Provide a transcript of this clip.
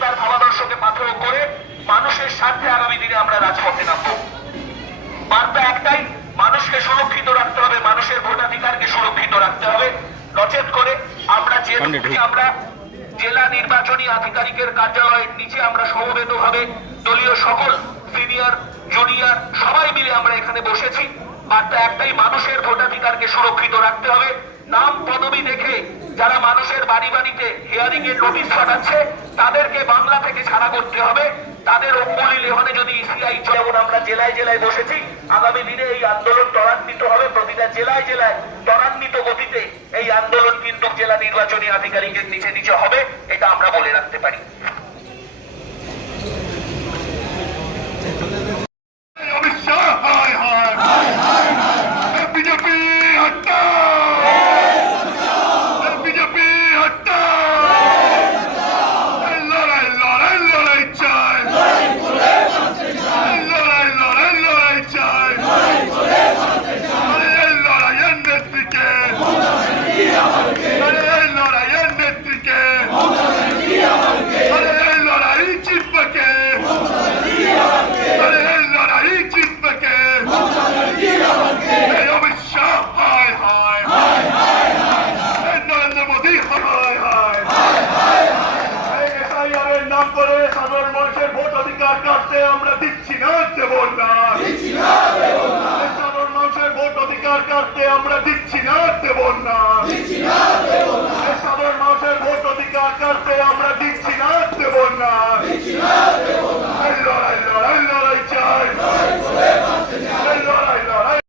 তার ভাবাদর্শকে পাথর করে মানুষের স্বার্থে আগামী দিনে আমরা রাজপথে নামবো। বার্তা একটাই, মানুষকে সুরক্ষিত রাখতে হবে, মানুষের ভোটাধিকারকে সুরক্ষিত রাখতে হবে। নচেত করে আমরা জেলা নির্বাচনী আধিকারিকের কার্যালয়ের নিচে আমরা সমবেতভাবে দলীয় সকল সিনিয়র জুনিয়র সবাই মিলে আমরা এখানে বসেছি। বার্তা একটাই, মানুষের ভোটাধিকারকে সুরক্ষিত রাখতে হবে। নাম পদবি দেখে যারা মানুষের বাড়ি বাড়িতে হিয়ারিং এর নোটিশ পাঠাচ্ছে তাদেরকে বাংলা থেকে ছাড়া করতে হবে। তাদের অঙ্গুলি লেহনে যদি ইসিআই যেমন আমরা জেলায় জেলায় বসেছি, আগামী দিনে এই আন্দোলন ত্বরান্বিত হবে। প্রতিটা জেলায় জেলায় ত্বরান্বিত গতিতে এই আন্দোলন কিন্তু জেলা নির্বাচনী আধিকারিকের নিচে নিচে হবে, এটা আমরা বলে রাখতে পারি। আমরা দিচ্ছি না, দেব না। সাধারণ মানুষের ভোট অধিকার কাটতে আমরা দিচ্ছি না, দেব না। সাধারণ মানুষের ভোট অধিকার কাটতে আমরা দিচ্ছি না, দেব না। লড়াই লড়াই লড়াই চাই।